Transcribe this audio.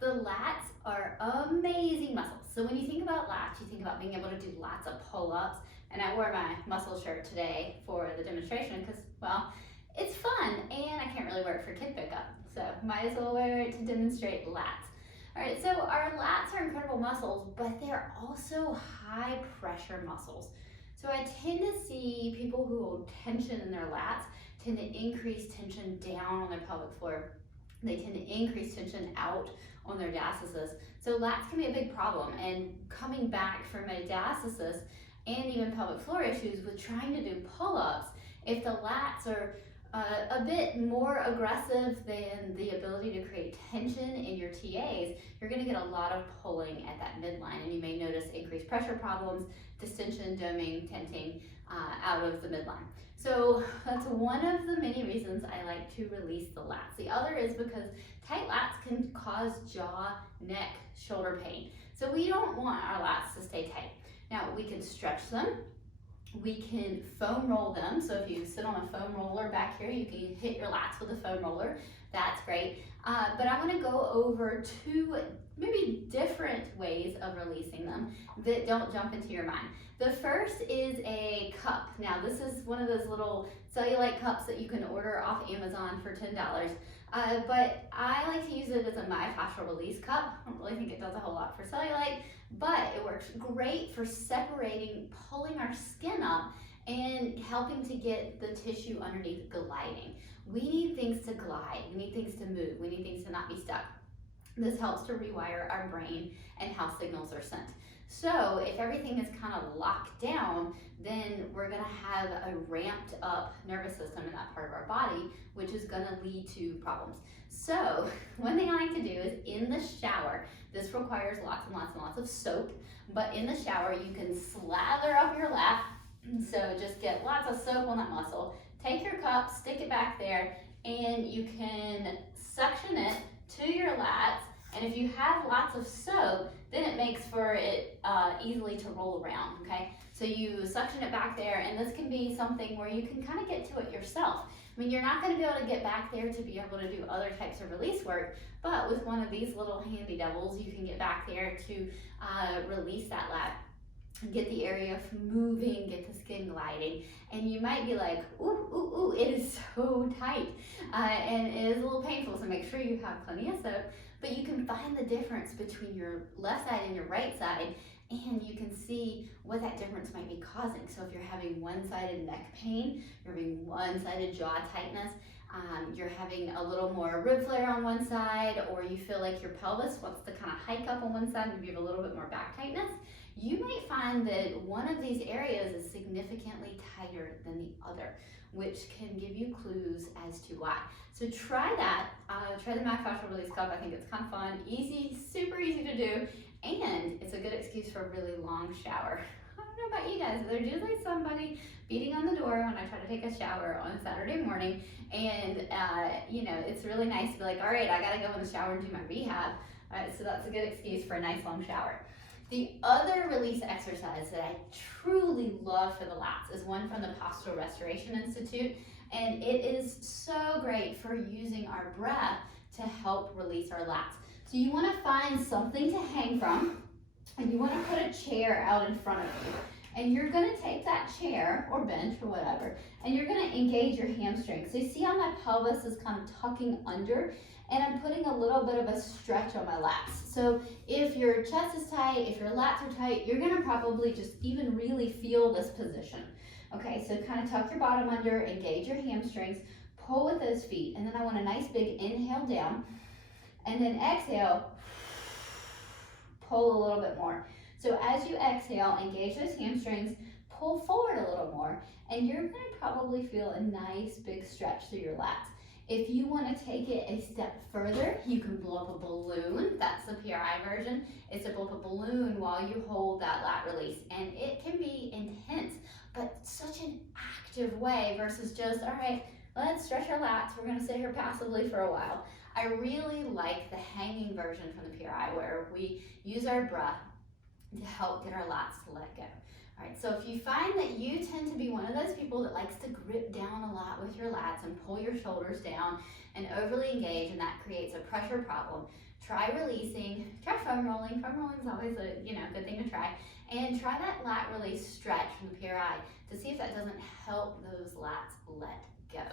The lats are amazing muscles. So when you think about lats, you think about being able to do lots of pull-ups. And I wore my muscle shirt today for the demonstration because, well, it's fun and I can't really wear it for kid pickup. So might as well wear it to demonstrate lats. All right, so our lats are incredible muscles, but they're also high pressure muscles. So I tend to see people who hold tension in their lats tend to increase tension down on their pelvic floor. They tend to increase tension out on their diastasis. So lats can be a big problem, and coming back from a diastasis and even pelvic floor issues with trying to do pull-ups, if the lats are a bit more aggressive than the ability to create tension in your TAs, you're going to get a lot of pulling at that midline, and you may notice increased pressure problems, distension, doming, tenting out of the midline. So that's one of the many reasons I like to release the lats. The other is because tight lats can cause jaw, neck, shoulder pain. So we don't want our lats to stay tight. Now we can stretch them. We can foam roll them. So if you sit on a foam roller back here, you can hit your lats with a foam roller. That's great. But I want to go over two maybe different ways of releasing them that don't jump into your mind. The first is a cup. Now this is one of those little cellulite cups that you can order off Amazon for $10. But I like to use it as a myofascial release cup. I don't really think it does a whole lot for cellulite, but it works great for separating, pulling our skin up and helping to get the tissue underneath gliding. We need things to glide, we need things to move, we need things to not be stuck. This helps to rewire our brain and how signals are sent. So if everything is kind of locked down, then we're gonna have a ramped up nervous system in that part of our body, which is gonna lead to problems. So one thing I like to do is in the shower, this requires lots and lots and lots of soap, but in the shower you can slather up your lap. So just get lots of soap on that muscle, take your cup, stick it back there, and you can suction it to your lats. And if you have lots of soap, then it makes for it easily to roll around, okay? So you suction it back there, and this can be something where you can kind of get to it yourself. I mean, you're not gonna be able to get back there to be able to do other types of release work, but with one of these little handy devils, you can get back there to release that lat, get the area moving, get the skin gliding. And you might be like, ooh, ooh, ooh, it is so tight. And it is a little painful, so make sure you have plenty of soap. But you can find the difference between your left side and your right side, and you can see what that difference might be causing. So if you're having one-sided neck pain, you're having one-sided jaw tightness, you're having a little more rib flare on one side, or you feel like your pelvis wants to kind of hike up on one side and you have a little bit more back tightness, you might find that one of these areas is significantly tighter than the other, which can give you clues as to why. So try that, try the myofascial release cup. I think it's kind of fun, easy, super easy to do, and it's a good excuse for a really long shower. I don't know about you guys, but there's usually somebody beating on the door when I try to take a shower on a Saturday morning, and you know, it's really nice to be like, all right, I gotta go in the shower and do my rehab. All right, so that's a good excuse for a nice long shower. The other release exercise that I truly love for the lats is one from the Postural Restoration Institute, and it is so great for using our breath to help release our lats. So you want to find something to hang from, and you want to put a chair out in front of you. And you're going to take that chair or bench or whatever, and you're going to engage your hamstrings. So you see how my pelvis is kind of tucking under, and I'm putting a little bit of a stretch on my lats. So if your chest is tight, if your lats are tight, you're going to probably just even really feel this position. Okay, so kind of tuck your bottom under, engage your hamstrings, pull with those feet, and then I want a nice big inhale down, and then exhale, pull a little bit more. So as you exhale, engage those hamstrings, pull forward a little more, and you're going to probably feel a nice big stretch through your lats. If you want to take it a step further, you can blow up a balloon. That's the PRI version. It's to blow up a balloon while you hold that lat release, and it can be intense, but such an active way versus just, all right, let's stretch our lats. We're going to sit here passively for a while. I really like the hanging version from the PRI where we use our breath to help get our lats to let go. All right, so if you find that you tend to be one of those people that likes to grip down a lot with your lats and pull your shoulders down and overly engage, and that creates a pressure problem, Try releasing, try foam rolling. Foam rolling is always a good thing to try. And try that lat release stretch from the PRI to see if that doesn't help those lats let go.